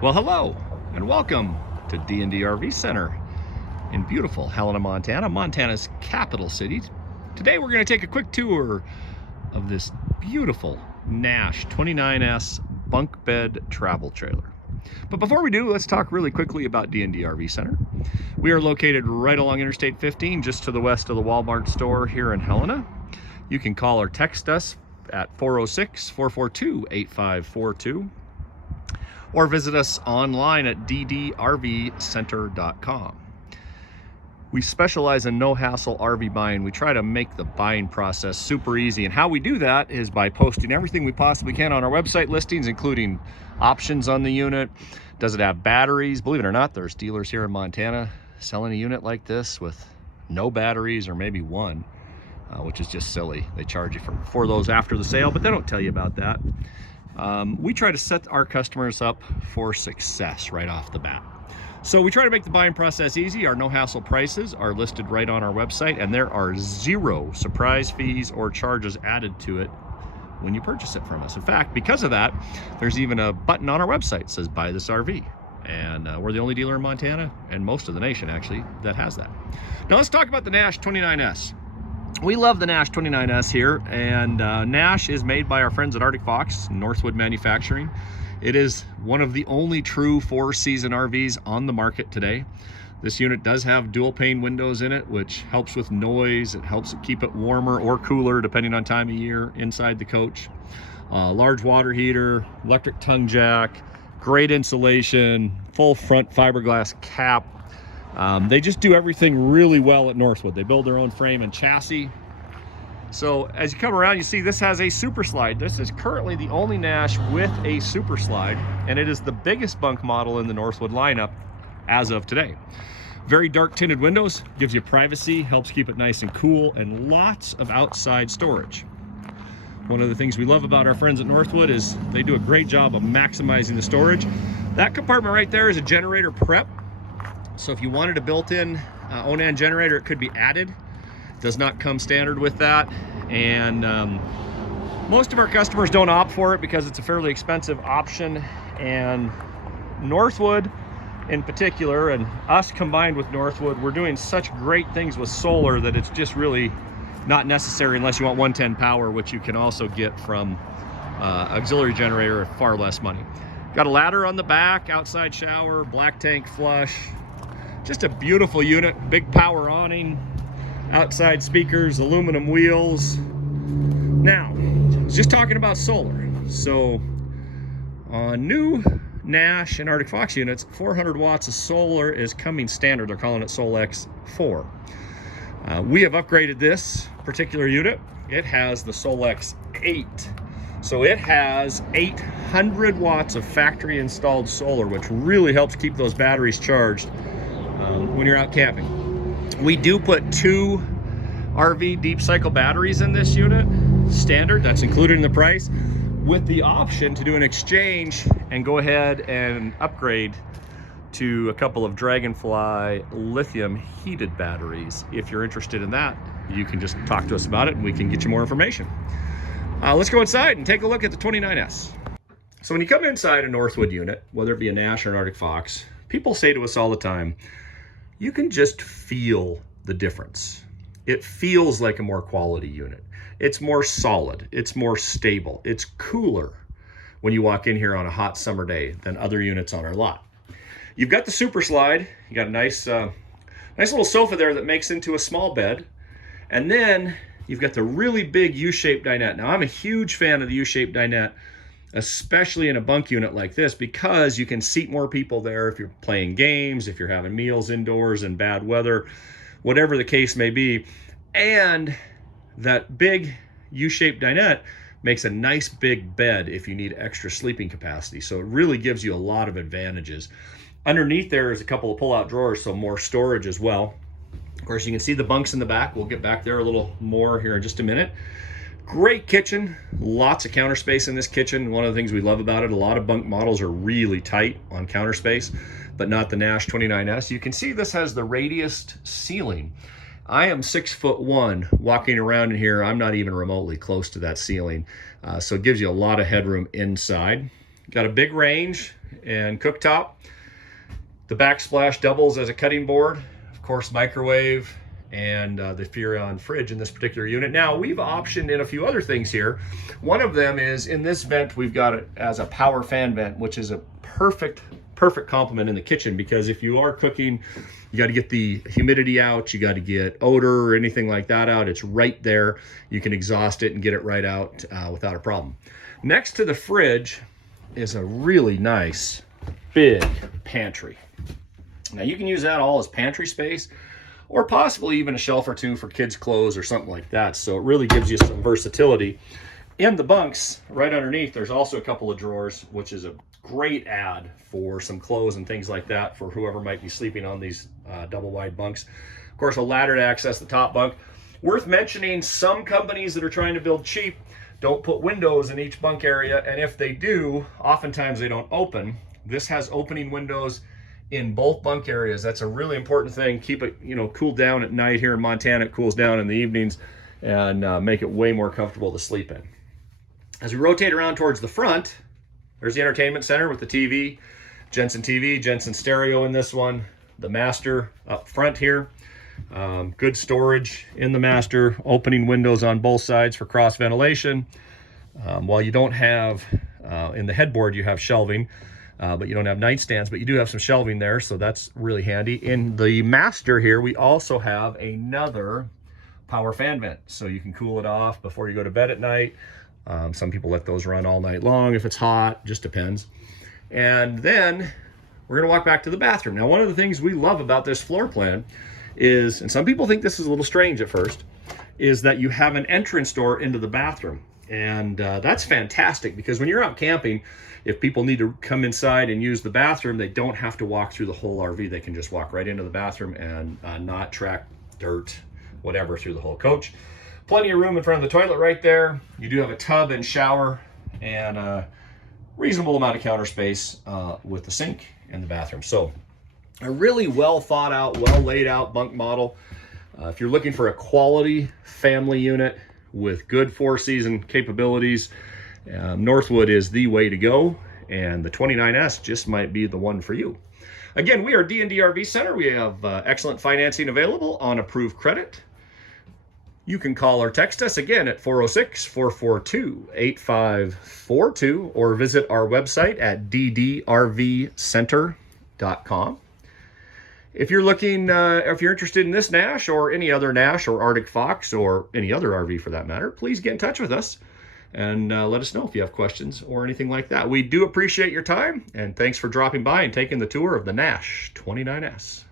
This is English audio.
Well, hello and welcome to D&D RV Center in beautiful Helena, Montana, Montana's capital city. Today we're going to take a quick tour of this beautiful Nash 29S bunk bed travel trailer. But before we do, let's talk really quickly about D&D RV Center. We are located right along Interstate 15, just to the west of the Walmart store here in Helena. You can call or text us at 406-442-8542. or visit us online at ddrvcenter.com. We specialize in no-hassle RV buying. We try to make the buying process super easy, and how we do that is by posting everything we possibly can on our website listings, including options on the unit. Does it have batteries? Believe it or not, there's dealers here in Montana selling a unit like this with no batteries or maybe one, which is just silly. They charge you for those after the sale, but they don't tell you about that. We try to set our customers up for success right off the bat. So we try to make the buying process easy. Our no-hassle prices are listed right on our website, and there are zero surprise fees or charges added to it when you purchase it from us. In fact, because of that, there's even a button on our website that says buy this RV. And we're the only dealer in Montana, and most of the nation actually, that has that. Now let's talk about the Nash 29S. We love the Nash 29S here, and Nash is made by our friends at Arctic Fox, Northwood Manufacturing. It is one of the only true four-season RVs on the market today. This unit does have dual pane windows in it, which helps with noise. It helps keep it warmer or cooler depending on time of year inside the coach. Large water heater, electric tongue jack, great insulation, full front fiberglass cap. They just do everything really well at Northwood. They build their own frame and chassis. So as you come around, you see this has a super slide. This is currently the only Nash with a super slide, and it is the biggest bunk model in the Northwood lineup as of today. Very dark tinted windows, gives you privacy, helps keep it nice and cool, and lots of outside storage. One of the things we love about our friends at Northwood is they do a great job of maximizing the storage. That compartment right there is a generator prep. So if you wanted a built-in Onan generator, it could be added. It does not come standard with that. And most of our customers don't opt for it because it's a fairly expensive option. And Northwood in particular, and us combined with Northwood, we're doing such great things with solar that it's just really not necessary unless you want 110 power, which you can also get from auxiliary generator at far less money. Got a ladder on the back, outside shower, black tank flush. Just a beautiful unit, big power awning, outside speakers, aluminum wheels. Now, I was just talking about solar. So on new Nash and Arctic Fox units, 400 watts of solar is coming standard. They're calling it SolX 4. We have upgraded this particular unit. It has the SolX 8. So it has 800 watts of factory installed solar, which really helps keep those batteries charged when you're out camping. We do put 2 RV deep cycle batteries in this unit, standard, that's included in the price, with the option to do an exchange and go ahead and upgrade to a couple of Dragonfly lithium heated batteries. If you're interested in that, you can just talk to us about it and we can get you more information. Let's go inside and take a look at the 29S. So when you come inside a Northwood unit, whether it be a Nash or an Arctic Fox, people say to us all the time, you can just feel the difference. It feels like a more quality unit. It's more solid, it's more stable, it's cooler when you walk in here on a hot summer day than other units on our lot. You've got the super slide, you got a nice little sofa there that makes into a small bed, and then you've got the really big U-shaped dinette. Now I'm a huge fan of the U-shaped dinette, especially in a bunk unit like this, because you can seat more people there if you're playing games, if you're having meals indoors in bad weather, whatever the case may be. And that big U-shaped dinette makes a nice big bed if you need extra sleeping capacity. So it really gives you a lot of advantages. Underneath there is a couple of pull-out drawers, so more storage as well. Of course, you can see the bunks in the back. We'll get back there a little more here in just a minute. Great kitchen, lots of counter space in this kitchen. One of the things we love about it, a lot of bunk models are really tight on counter space, but not the Nash 29S. You can see this has the radiused ceiling. I am 6'1", walking around in here. I'm not even remotely close to that ceiling. So it gives you a lot of headroom inside. Got a big range and cooktop. The backsplash doubles as a cutting board, of course, microwave, and the Furrion fridge in this particular unit. Now, we've optioned in a few other things here. One of them is in this vent, we've got it as a power fan vent, which is a perfect complement in the kitchen, because if you are cooking, you got to get the humidity out, you got to get odor or anything like that out. It's right there. You can exhaust it and get it right out without a problem. Next to the fridge is a really nice big pantry. Now you can use that all as pantry space, or possibly even a shelf or two for kids' clothes or something like that. So it really gives you some versatility. In the bunks, right underneath, there's also a couple of drawers, which is a great add for some clothes and things like that for whoever might be sleeping on these double wide bunks. Of course, a ladder to access the top bunk. Worth mentioning, some companies that are trying to build cheap don't put windows in each bunk area, and if they do, oftentimes they don't open. This has opening windows in both bunk areas. That's a really important thing. Keep it, cool down at night. Here in Montana, it cools down in the evenings, and make it way more comfortable to sleep in. As we rotate around towards the front, there's the entertainment center with the TV, Jensen TV, Jensen stereo in this one, the master up front here. Good storage in the master, opening windows on both sides for cross ventilation. While you don't have, in the headboard, you have shelving, but you don't have nightstands, but you do have some shelving there, so that's really handy. In the master here, we also have another power fan vent, so you can cool it off before you go to bed at night. Some people let those run all night long if it's hot, just depends. And then we're gonna walk back to the bathroom. Now, one of the things we love about this floor plan is, and some people think this is a little strange at first, is that you have an entrance door into the bathroom. And that's fantastic, because when you're out camping, if people need to come inside and use the bathroom, they don't have to walk through the whole RV. They can just walk right into the bathroom and not track dirt, whatever, through the whole coach. Plenty of room in front of the toilet right there. You do have a tub and shower and a reasonable amount of counter space with the sink in the bathroom. So a really well thought out, well laid out bunk model. If you're looking for a quality family unit with good four-season capabilities, Northwood is the way to go, and the 29S just might be the one for you. Again, we are D&D RV Center. We have excellent financing available on approved credit. You can call or text us again at 406-442-8542, or visit our website at ddrvcenter.com. If you're looking, if you're interested in this Nash or any other Nash or Arctic Fox or any other RV for that matter, please get in touch with us and let us know if you have questions or anything like that. We do appreciate your time, and thanks for dropping by and taking the tour of the Nash 29S.